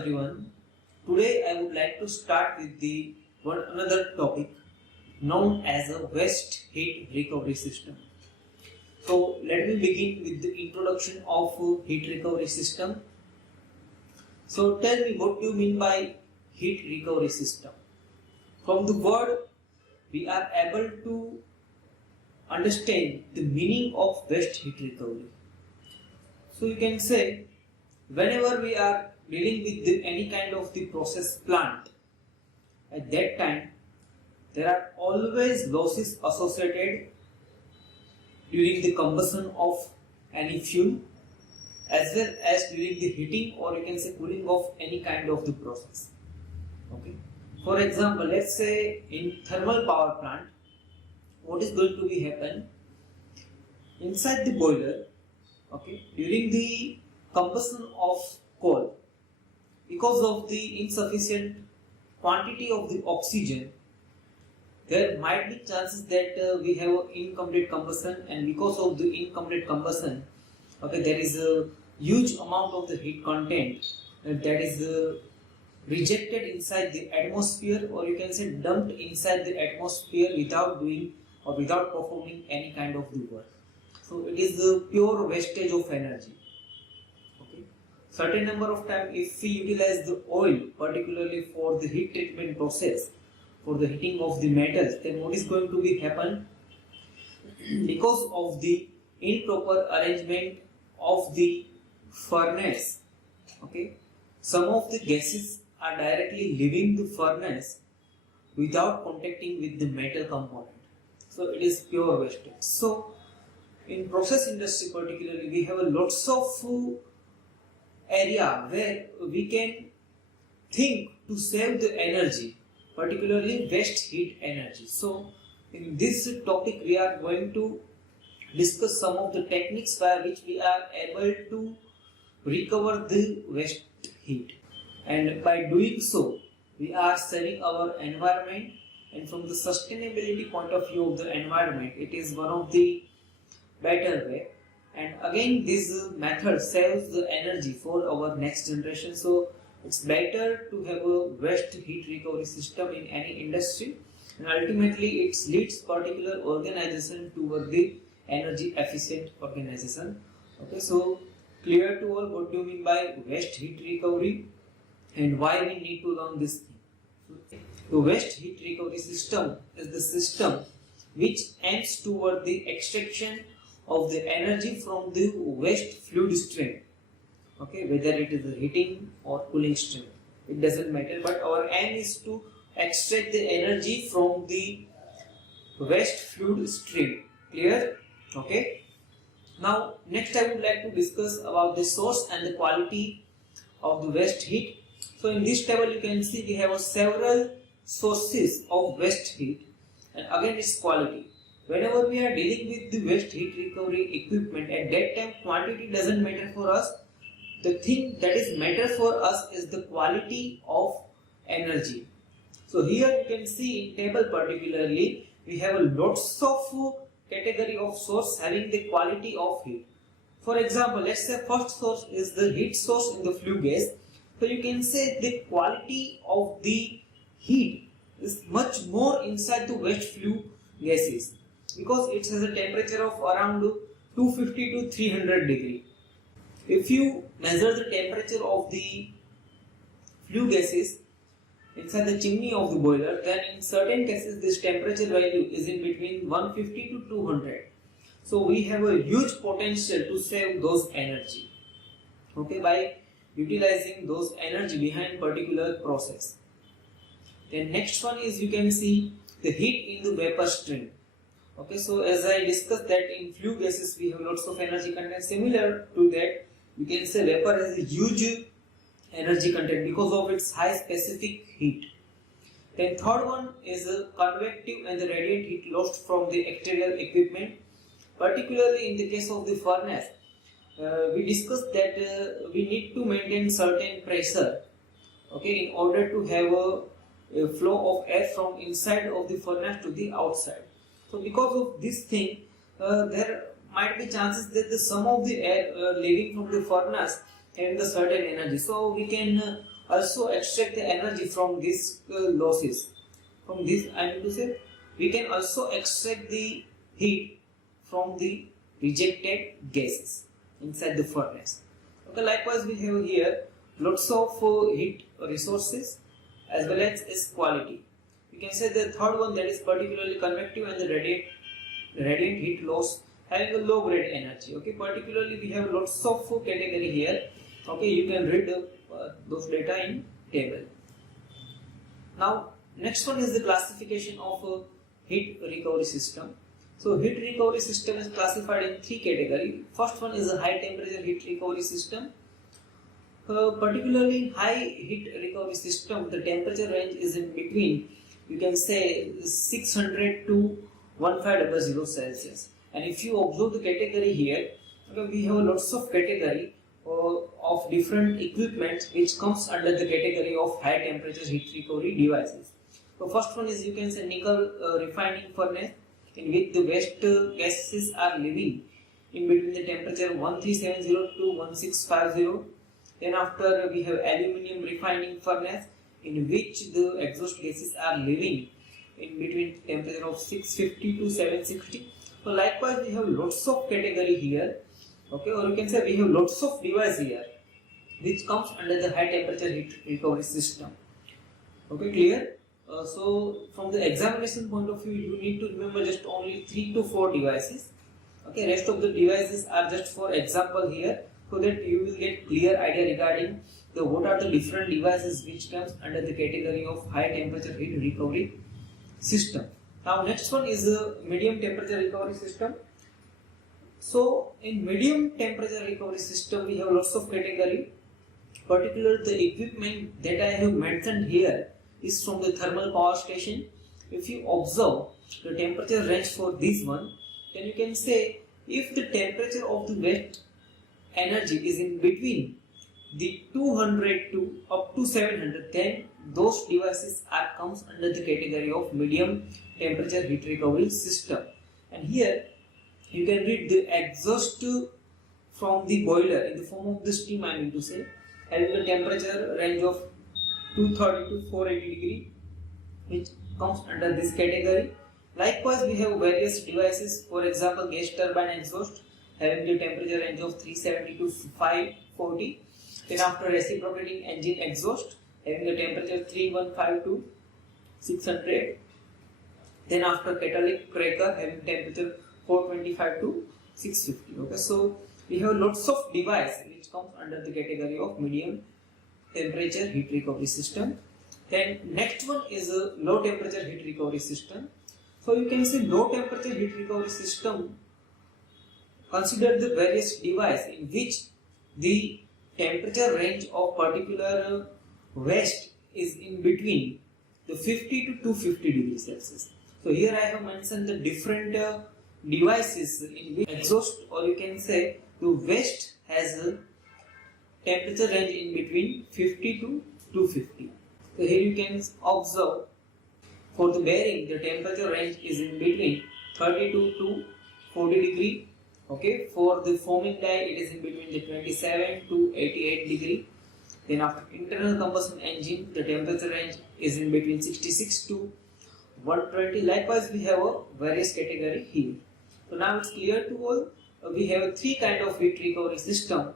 everyone. Today I would like to start with another topic known as a waste heat recovery system. So let me begin with the introduction of heat recovery system. So tell me, what do you mean by heat recovery system? From the word we are able to understand the meaning of waste heat recovery. So you can say, whenever we are dealing with any kind of the process plant, at that time there are always losses associated during the combustion of any fuel, as well as during the heating or you can say cooling of any kind of the process. Okay. For example, let's say in thermal power plant, what is going to be happen inside the boiler? Okay, during the combustion of coal, because of the insufficient quantity of the oxygen, there might be chances that we have incomplete combustion, and because of the incomplete combustion, okay, there is a huge amount of the heat content that is rejected inside the atmosphere, or you can say dumped inside the atmosphere without doing or without performing any kind of the work. So it is the pure wastage of energy. Okay. Certain number of time, if we utilize the oil particularly for the heat treatment process, for the heating of the metals, then what is going to be happen? Because of the improper arrangement of the furnace, okay, some of the gases are directly leaving the furnace without contacting with the metal component. So it is pure wastage. So in process industry particularly, we have a lots of area where we can think to save the energy, particularly waste heat energy. So in this topic we are going to discuss some of the techniques by which we are able to recover the waste heat, and by doing so we are saving our environment, and from the sustainability point of view of the environment, it is one of the better way. And again, this method saves the energy for our next generation. So it's better to have a waste heat recovery system in any industry, and ultimately it leads particular organization toward the energy efficient organization. Okay, so clear to all what do you mean by waste heat recovery and why we need to learn this thing. The waste heat recovery system is the system which aims toward the extraction of the energy from the waste fluid stream. Okay, whether it is the heating or cooling stream, it doesn't matter, but our aim is to extract the energy from the waste fluid stream. Clear? Okay. Now next I would like to discuss about the source and the quality of the waste heat. So in this table you can see we have several sources of waste heat, and again its quality. Whenever we are dealing with the waste heat recovery equipment, at that time quantity doesn't matter for us. The thing that is matter for us is the quality of energy. So here you can see in table particularly we have lots of category of source having the quality of heat. For example, let's say first source is the heat source in the flue gas. So you can say the quality of the heat is much more inside the waste flue gases, because it has a temperature of around 250 to 300 degree. If you measure the temperature of the flue gases inside the chimney of the boiler, then in certain cases this temperature value is in between 150 to 200. So we have a huge potential to save those energy, okay, by utilizing those energy behind particular process. Then next one is, you can see the heat in the vapor stream. Okay, so as I discussed that in flue gases we have lots of energy content. Similar to that, you can say vapor has a huge energy content because of its high specific heat. Then third one is a convective and the radiant heat lost from the exterior equipment. Particularly in the case of the furnace, we discussed that we need to maintain certain pressure, okay, in order to have a flow of air from inside of the furnace to the outside. So because of this thing, there might be chances that the some of the air leaving from the furnace having the certain energy. So we can also extract the energy from these losses. From this, I mean to say, we can also extract the heat from the rejected gases inside the furnace. Okay, likewise we have here lots of heat resources as well as its quality. We can say the third one, that is particularly convective and the radiant heat loss having a low grade energy. Okay, particularly we have lots of category here. Okay, you can read those data in table. Now next one is the classification of a heat recovery system. So heat recovery system is classified in three categories. First one is a high temperature heat recovery system. Particularly high heat recovery system, the temperature range is in between, you can say 600 to 1500 Celsius. And if you observe the category here, okay, we have lots of category of different equipment which comes under the category of high temperature heat recovery devices. So first one is, you can say, nickel refining furnace, in which the waste gases are living in between the temperature 1370 to 1650. Then after we have aluminium refining furnace, in which the exhaust gases are living in between temperature of 650 to 760. So likewise we have lots of category here, okay, or you can say we have lots of device here which comes under the high temperature heat recovery system. Okay, clear? So from the examination point of view, you need to remember just only 3 to 4 devices. Okay, rest of the devices are just for example here, so that you will get clear idea regarding the what are the different devices which comes under the category of high temperature heat recovery system. Now next one is a medium temperature recovery system. So in medium temperature recovery system, we have lots of category. Particularly the equipment that I have mentioned here is from the thermal power station. If you observe the temperature range for this one, then you can say if the temperature of the waste energy is in between the 200 to up to 700, then those devices comes under the category of medium temperature heat recovery system. And here you can read the exhaust from the boiler in the form of the steam, I mean to say, having a temperature range of 230 to 480 degree, which comes under this category. Likewise we have various devices, for example gas turbine exhaust having the temperature range of 370 to 540. Then after reciprocating engine exhaust having the temperature 315 to 600. Then after catalytic cracker having temperature 425 to 650. Okay, so we have lots of device which comes under the category of medium temperature heat recovery system. Then next one is a low temperature heat recovery system. So you can say low temperature heat recovery system consider the various device in which the temperature range of particular waste is in between the 50 to 250 degrees Celsius. So here I have mentioned the different devices in which exhaust, or you can say the waste has a temperature range in between 50 to 250. So here you can observe for the bearing the temperature range is in between 32 to 40 degree. Okay, for the foaming die it is in between the 27 to 88 degree. Then after internal combustion engine the temperature range is in between 66 to 120. Likewise we have a various category here. So now it's clear to all. We have three kind of heat recovery system.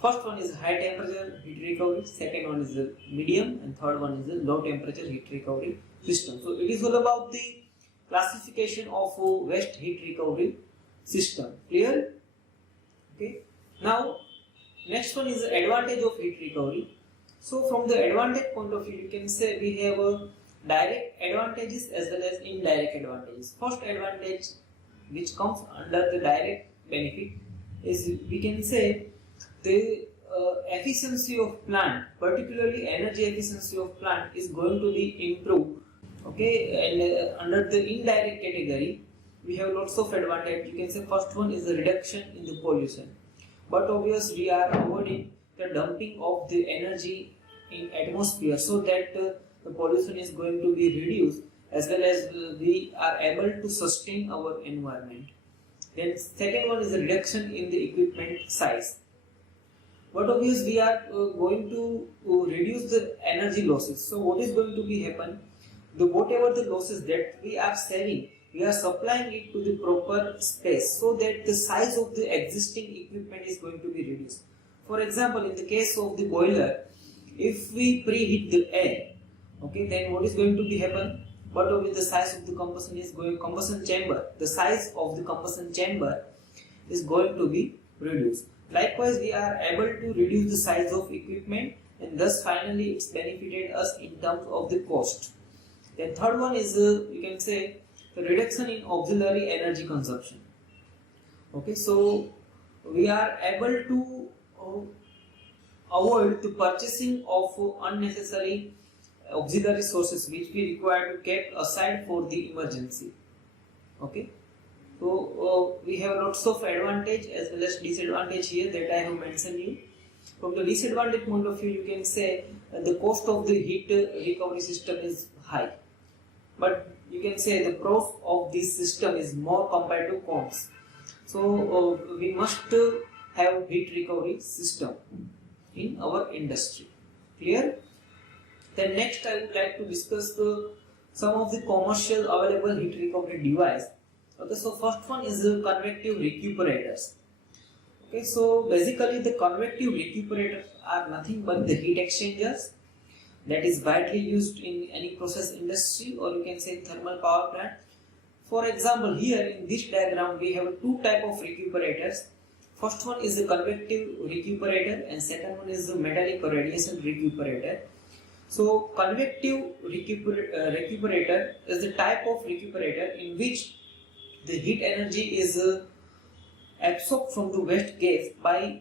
First one is high temperature heat recovery, second one is the medium, and third one is the low temperature heat recovery system. So it is all about the classification of waste heat recovery system. Clear? Okay. Now next one is the advantage of heat recovery. So from the advantage point of view, you can say we have direct advantages as well as indirect advantages. First advantage which comes under the direct benefit is, we can say, the efficiency of plant, particularly energy efficiency of plant, is going to be improved. Okay, and under the indirect category we have lots of advantage. You can say first one is the reduction in the pollution, but obviously we are avoiding the dumping of the energy in atmosphere, so that the pollution is going to be reduced, as well as we are able to sustain our environment. Then second one is the reduction in the equipment size. But obviously we are going to reduce the energy losses. So what is going to be happen? The whatever the losses that we are saving, we are supplying it to the proper space so that the size of the existing equipment is going to be reduced. For example, in the case of the boiler, if we preheat the air, okay, then what is going to be happen? But with the size of the combustion chamber, the size of the combustion chamber is going to be reduced. Likewise, we are able to reduce the size of equipment, and thus finally it's benefited us in terms of the cost. Then third one is you can say the reduction in auxiliary energy consumption. Okay, so we are able to avoid the purchasing of unnecessary auxiliary sources which we require to keep aside for the emergency. Okay. So we have lots of advantage as well as disadvantage here that I have mentioned you. From the disadvantage point of view, you can say the cost of the heat recovery system is high, but you can say the pros of this system is more compared to cons. So we must have heat recovery system in our industry. Clear? Then next I would like to discuss some of the commercial available heat recovery device. Okay, so first one is convective recuperators. Okay, so basically the convective recuperators are nothing but the heat exchangers that is widely used in any process industry, or you can say thermal power plant. For example, here in this diagram we have two type of recuperators. First one is the convective recuperator and second one is the metallic radiation recuperator. So convective recuperator is the type of recuperator in which the heat energy is absorbed from the waste gas by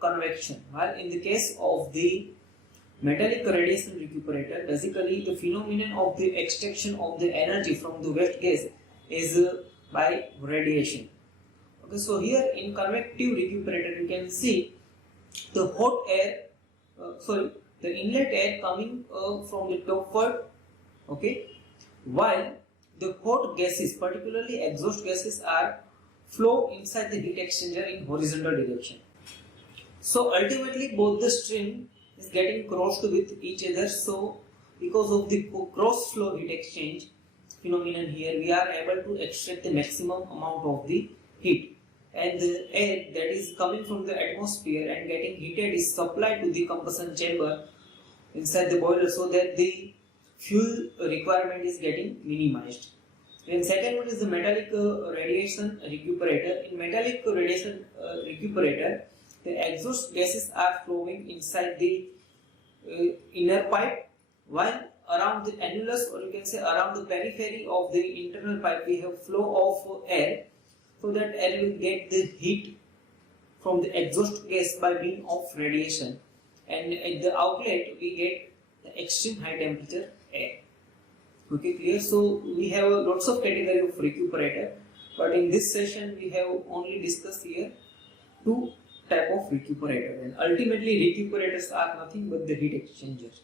convection, while in the case of the metallic radiation recuperator, basically the phenomenon of the extraction of the energy from the waste gas is by radiation. Okay, so here in convective recuperator you can see the hot air, the inlet air coming from the topward, okay, while the hot gases, particularly exhaust gases, are flow inside the heat exchanger in horizontal direction. So ultimately both the stream is getting crossed with each other. So because of the cross flow heat exchange phenomenon here, we are able to extract the maximum amount of the heat, and the air that is coming from the atmosphere and getting heated is supplied to the combustion chamber inside the boiler so that the fuel requirement is getting minimized. Then second one is the metallic radiation recuperator. In metallic radiation recuperator, the exhaust gases are flowing inside the inner pipe, while around the annulus, or you can say around the periphery of the internal pipe, we have flow of air, so that air will get the heat from the exhaust gas by means of radiation, and at the outlet we get the extreme high temperature air. Okay, clear? So we have lots of category of recuperator, but in this session we have only discussed here two type of recuperator, and ultimately recuperators are nothing but the heat exchangers.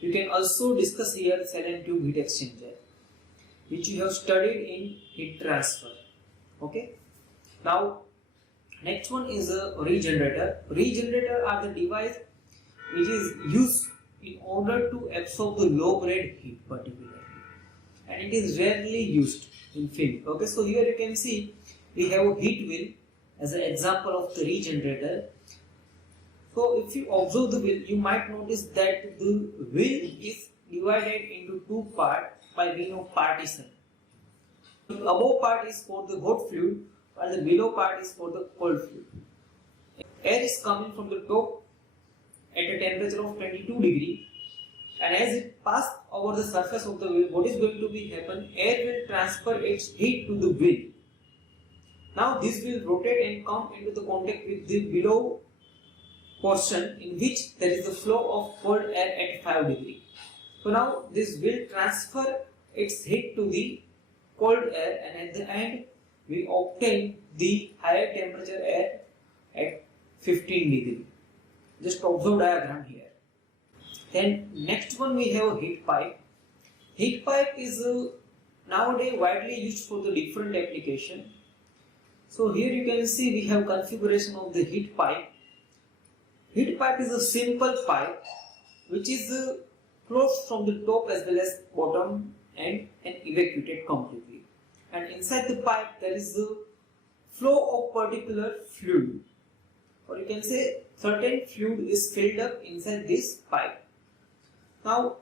You can also discuss here cell and tube heat exchanger, which you have studied in heat transfer. Okay. Now next one is a regenerator. Regenerator are the device which is used in order to absorb the low grade heat particularly, and it is rarely used in field. Okay, so here you can see we have a heat wheel as an example of the regenerator. So if you observe the wheel, you might notice that the wheel is divided into two parts by means of partition. The above part is for the hot fluid, while the below part is for the cold fluid. Air is coming from the top at a temperature of 22 degree, and as it passes over the surface of the wheel, what is going to be happen? Air will transfer its heat to the wheel. Now this will rotate and come into the contact with the below portion, in which there is the flow of cold air at 5 degree. So now this will transfer its heat to the cold air, and at the end we obtain the higher temperature air at 15 degree. Just observe diagram here. Then next one we have heat pipe. Heat pipe is nowadays widely used for the different application. So here you can see we have configuration of the heat pipe. Heat pipe is a simple pipe which is closed from the top as well as bottom and evacuated completely. And inside the pipe there is the flow of particular fluid, or you can say certain fluid is filled up inside this pipe. Now,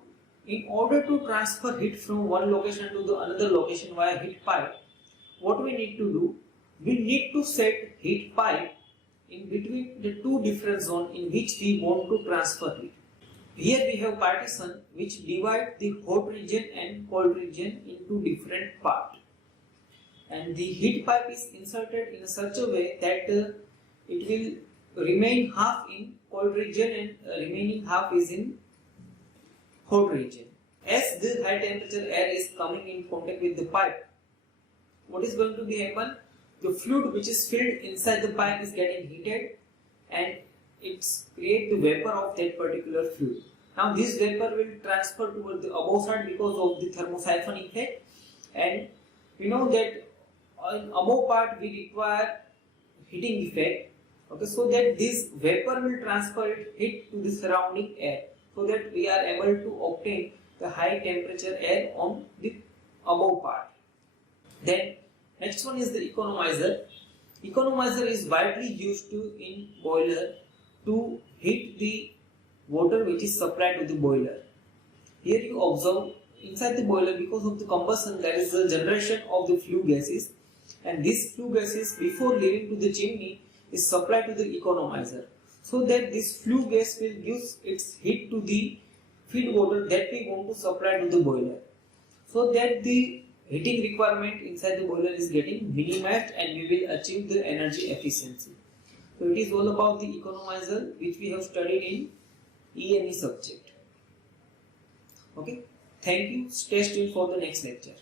in order to transfer heat from one location to the another location via heat pipe, what we need to do? We need to set heat pipe in between the two different zones in which we want to transfer heat. Here we have partition which divide the hot region and cold region into different parts. And the heat pipe is inserted in such a way that it will remain half in cold region and remaining half is in hot region. As the high temperature air is coming in contact with the pipe, what is going to be happen? The fluid which is filled inside the pipe is getting heated and it's create the vapor of that particular fluid. Now this vapor will transfer toward the above side because of the thermosiphon effect, and we know that in above part we require heating effect, okay, so that this vapor will transfer heat to the surrounding air, so that we are able to obtain the high temperature air on the above part. Then next one is the economizer. Economizer is widely used in boiler to heat the water which is supplied to the boiler. Here you observe inside the boiler, because of the combustion, there is a generation of the flue gases, and these flue gases before leaving to the chimney is supplied to the economizer, so that this flue gas will give its heat to the feed water that we want to supply to the boiler, so that the heating requirement inside the boiler is getting minimized and we will achieve the energy efficiency. So it is all about the economizer which we have studied in EME subject. Okay, thank you. Stay tuned for the next lecture.